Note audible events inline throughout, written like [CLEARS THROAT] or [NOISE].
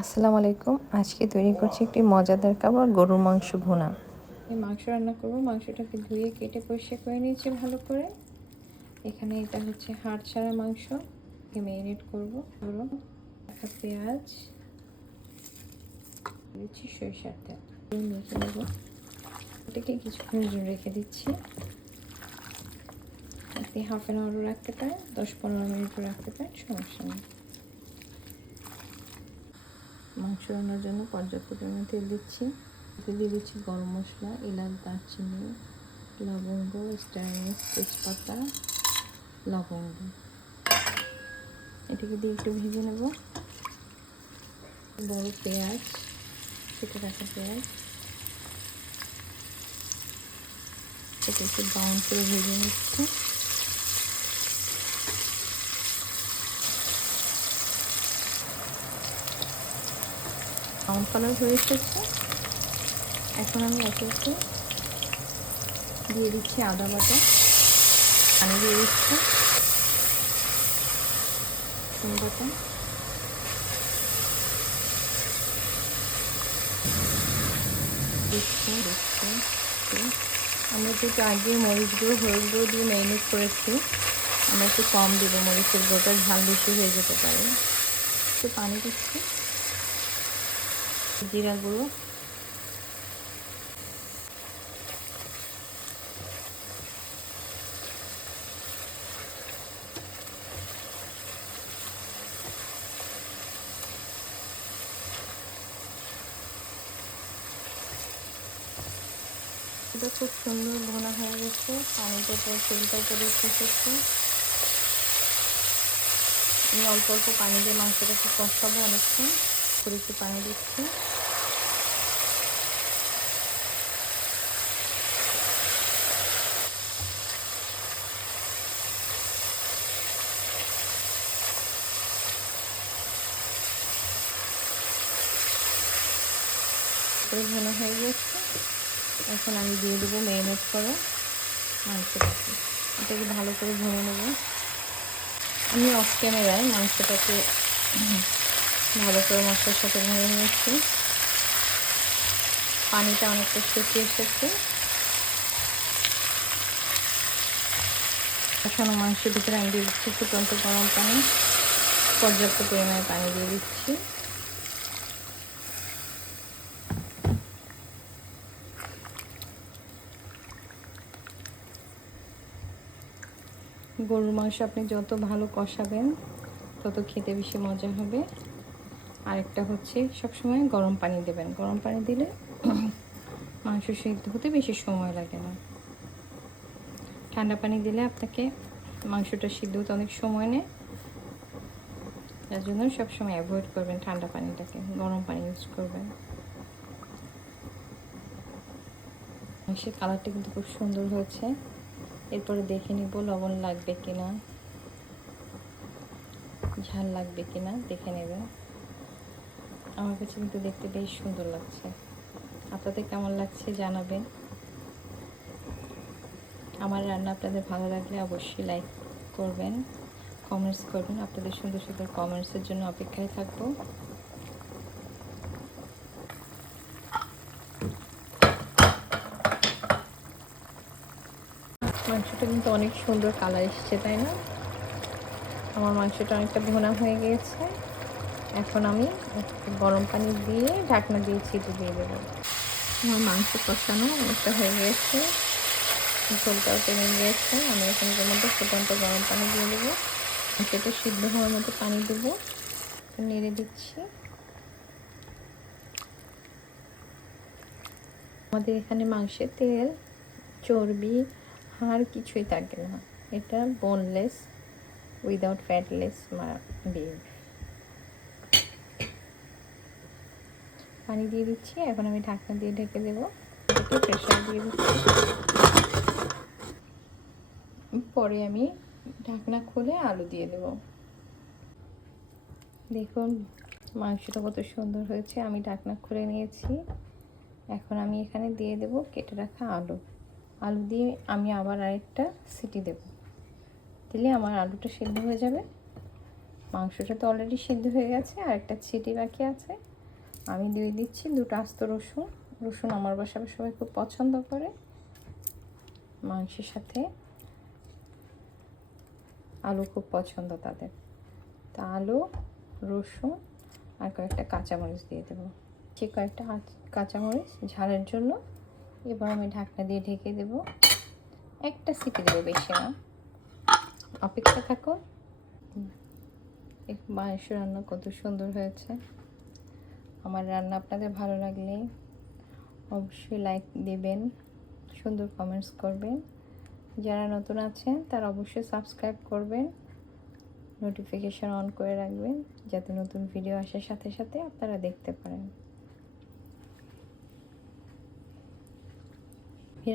আসসালামু আলাইকুম। আজকে তৈরি করছি একটি মজাদার খাবার, গরুর মাংস ভুনা। এই মাংস রান্না করব। মাংসটাকে ধুয়ে কেটে পরিষ্কার করে নিয়েছি ভালো করে। এখানে এটা হচ্ছে হাড় ছাড়া মাংস। ম্যারিনেট করব। ধরো, একটা পেঁয়াজ, দিচ্ছি সরিষার তেল। মেখে নেব। এটাকে কিছুক্ষণের জন্য রেখে দিচ্ছি। আপনি হাফ অ্যান আওয়ারও রাখতে পারেন, দশ পনেরো মিনিটও রাখতে পারেন, সমস্যা নেই। মাংস রান্নার জন্য পর্যাপ্ত পরিমাণে তেল দিচ্ছি। এতে দিয়ে দিচ্ছি গরম মশলা, এলাচ, দারচিনি, লবঙ্গ স্টাইনিস তেজপাতা, লবঙ্গ। এটাকে দিয়ে একটু ভেজে নেব। বড় পেঁয়াজ, কেটে রাখা পেঁয়াজ। এটা একটু ব্রাউন করে ভেজে নিচ্ছি। ব্রাউন কালার হয়ে এসেছে। এখন আমি একে একে দিয়ে দিচ্ছি আদা বাটা। পানি দিয়ে দিচ্ছি। বাটা। আমরা যেহেতু আগে মরিচ গুঁড়ো হলুদ গুঁড়ো দিয়ে ম্যারিনেট করেছি, আমরা একটু কম দেবো মরিচের গুঁড়োটা, ঝাল বেশি হয়ে যেতে পারে। একটু পানি দিচ্ছি। জিরা গুঁড়ো এটা খুব সুন্দর ভোনা হয়ে গেছে। পানিটা পর তেলটা উপরে এসেছে আমি অল্প অল্প পানি দিয়ে মাংসটাকে কষাবো অনেকক্ষণ। করে একটু পানি দিচ্ছি। ঘন হয়ে গেছে। এখন আমি দিয়ে দেবো মেরিনেট করা মাংসটাকে। এটাকে ভালো করে ভেঙে নেব। আমি অফ ক্যামেরায় মাংসটাকে ভালো করে মশলার সাথে ভেঙে নিয়েছি পানিটা অনেকটা শুকিয়ে এসেছে। এখনও মাংসের ভিতরে আমি দিয়ে দিচ্ছি ফুটন্ত গরম পানি। পর্যাপ্ত পরিমাণে পানি দিয়ে দিচ্ছি। গরুর মাংস আপনি যত ভালো কষাবেন, তত খেতে বেশি মজা হবে। আরেকটা হচ্ছে সবসময় গরম পানি দেবেন। গরম পানি দিলে [CLEARS THROAT] মাংস সিদ্ধ হতে বেশি সময় লাগে না। ঠান্ডা পানি দিলে আপনাকে মাংসটা সিদ্ধ হতে অনেক সময় নেয়। যার জন্য সবসময় অ্যাভয়েড করবেন ঠান্ডা পানিটাকে, গরম পানি ইউজ করবেন। মাংসের কালারটা কিন্তু খুব সুন্দর হয়েছে। এরপরে দেখে নিব লবণ লাগবে কিনা, ঝাল লাগবে কিনা, দেখে নেবেন। আমার কাছে কিন্তু দেখতে বেশ সুন্দর লাগছে। আপনাদের কেমন লাগছে জানাবেন। আমার রান্না আপনাদের ভালো লাগলে অবশ্যই লাইক করবেন, কমেন্টস করবেন। আপনাদের সুন্দর সুন্দর কমেন্টসের জন্য অপেক্ষায় থাকব। মাংসটা কিন্তু অনেক সুন্দর কালার এসছে, তাই না? আমার মাংসটা অনেকটা ভোনা হয়ে গিয়েছে। এখন আমি গরম পানি দিয়ে ঢাকনা দিয়ে ছিটে দিয়ে দেবো। আমার মাংস কষানো অনেকটা হয়ে গিয়েছে ঝোলটাও টেনে গিয়েছে আমি এখন এর মধ্যে ফুটন্ত গরম পানি দিয়ে দেবো। সেটা সিদ্ধ হওয়ার মতো পানি দেবো। নেড়ে দিচ্ছি। আমাদের এখানে মাংসের তেল, চর্বি আর কিছুই থাকে না। এটা বোনলেস উইদাউট ফ্যাটলেস বিফ পানি দিয়ে দিচ্ছি। এখন আমি ঢাকনা দিয়ে ঢেকে দেবো। একটু প্রেশার দিয়ে দিচ্ছি। পরে আমি ঢাকনা খুলে আলু দিয়ে দেব। দেখুন, মাংসটা কত সুন্দর হয়েছে। আমি ঢাকনা খুলে নিয়েছি। এখন আমি এখানে দিয়ে দেব কেটে রাখা আলু। আলু দিয়ে আমি আবার আরেকটা সিটি দেব। দিলে আমার আলুটা সিদ্ধ হয়ে যাবে। মাংসটা তো অলরেডি সিদ্ধ হয়ে গেছে আর একটা সিটি বাকি আছে। আমি দিয়ে দিচ্ছি দুটো আস্ত রসুন। রসুন আমার বাসায় সবাই খুব পছন্দ করে। মাংসের সাথে। আলু খুব পছন্দ তাদের। তা আলু, রসুন আর কয়েকটা কাঁচামরিচ দিয়ে দেবো। যে কয়েকটা কাঁচামরিচ ঝালের জন্য এবার আমি ঢাকনা দিয়ে ঢেকে দেব। একটা সিটি দেবো বেশি না। অপেক্ষা থাকো মাংস রান্না কত সুন্দর হয়েছে। আমার রান্না আপনাদের ভালো লাগলে অবশ্যই লাইক দেবেন, সুন্দর কমেন্টস করবেন। যারা নতুন আছেন, তারা অবশ্যই সাবস্ক্রাইব করবেন নোটিফিকেশান অন করে রাখবেন, যাতে নতুন ভিডিও আসার সাথে সাথে আপনারা দেখতে পারেন।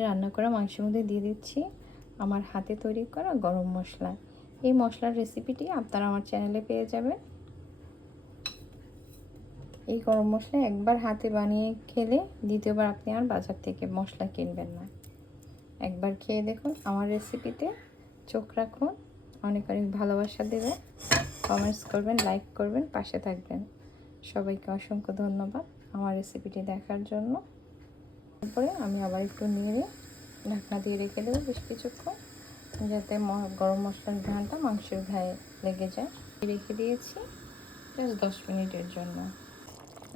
রান্না করা মাংসের মধ্যে দিয়ে দিচ্ছি আমার হাতে তৈরি করা গরম মশলা। এই মশলার রেসিপিটি আপনারা আমার চ্যানেলে পেয়ে যাবেন। এই গরম মশলা একবার হাতে বানিয়ে খেলে দ্বিতীয়বার আপনি আর বাজার থেকে মশলা কিনবেন না। একবার খেয়ে দেখুন আমার রেসিপিতে চোখ রাখুন, অনেক অনেক ভালোবাসা দেবেন। কমেন্টস করবেন লাইক করবেন, পাশে থাকবেন। সবাইকে অসংখ্য ধন্যবাদ আমার রেসিপিটি দেখার জন্য। তারপরে আমি আবার একটু নিয়ে ঢাকনা দিয়ে রেখে দেবো বেশ কিছুক্ষণ, যাতে গরম মশলার ঘ্রাণটা মাংসের ঘায়ে লেগে যায়। রেখে দিয়েছি জাস্ট দশ মিনিটের জন্য।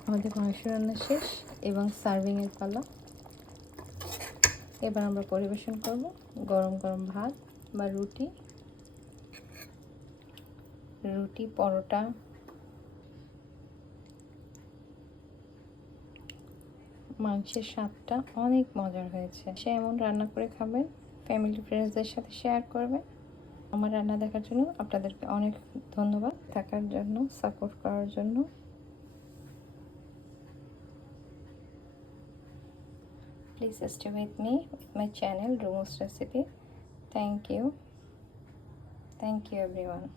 আমাদের মাংস রান্না শেষ এবং সার্ভিংয়ের পালা। এবার আমরা পরিবেশন করব গরম গরম ভাত বা রুটি। রুটি, পরোটা। মাংসের স্বাদটা অনেক মজার হয়েছে। সে এমন রান্না করে খাবেন ফ্যামিলি ফ্রেন্ডসদের সাথে শেয়ার করবেন। আমার রান্না দেখার জন্য আপনাদেরকে অনেক ধন্যবাদ। থাকার জন্য সাপোর্ট করার জন্য। Please stay with me with my channel Rumo's recipe. Thank you. Thank you everyone